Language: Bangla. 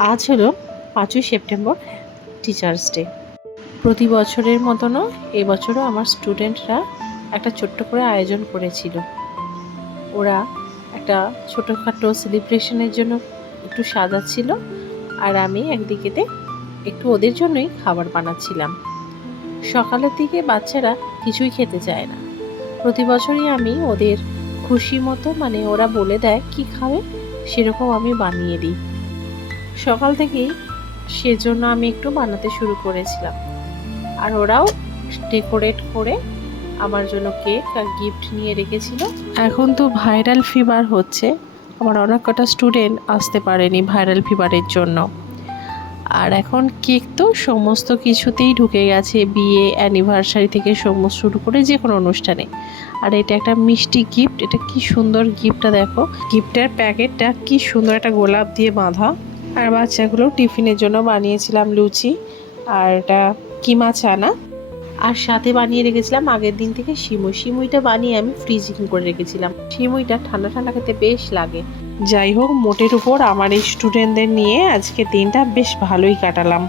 আজ হলো 5ই সেপ্টেম্বর, টিচার্স ডে। প্রতি বছরের মতনও এবছরও আমার স্টুডেন্টরা একটা ছোট্ট করে আয়োজন করেছিল। ওরা একটা ছোটোখাটো সেলিব্রেশনের জন্য একটু সাজাচ্ছিল, আর আমি একদিকেতে একটু ওদের জন্যই খাবার বানাচ্ছিলাম। সকালের দিকে বাচ্চারা কিছুই খেতে চায় না। প্রতি বছরই আমি ওদের খুশি মতো, মানে ওরা বলে দেয় কি খাবে, সেরকম আমি বানিয়ে দিই। সকাল থেকেই সেজন্য আমি একটু বানাতে শুরু করেছিলাম, আর ওরাও ডেকোরেট করে আমার জন্য কেক আর গিফট নিয়ে রেখেছিল। এখন তো ভাইরাল ফিভার হচ্ছে, আমার অনেক কটা স্টুডেন্ট আসতে পারেনি ভাইরাল ফিভারের জন্য। আর এখন কেক তো সমস্ত কিছুতেই ঢুকে গেছে, বিয়ে, অ্যানিভার্সারি থেকে সমস্ত শুরু করে যে কোনো অনুষ্ঠানে। আর এটা একটা মিষ্টি গিফট, এটা কি সুন্দর গিফটটা দেখো, গিফটের প্যাকেটটা কি সুন্দর, একটা গোলাপ দিয়ে বাঁধা। আর বাচ্চাগুলো টিফিনের জন্য বানিয়েছিলাম লুচি, আর এটা কিমা চানা, আর সাথে বানিয়ে রেখেছিলাম আগের দিন থেকে সিমুইটা বানিয়ে আমি ফ্রিজিং করে রেখেছিলাম। সিমুইটা ঠান্ডা ঠান্ডা খেতে বেশ লাগে। যাই হোক, মোটের উপর আমার এই স্টুডেন্টদের নিয়ে আজকে দিনটা বেশ ভালোই কাটালাম।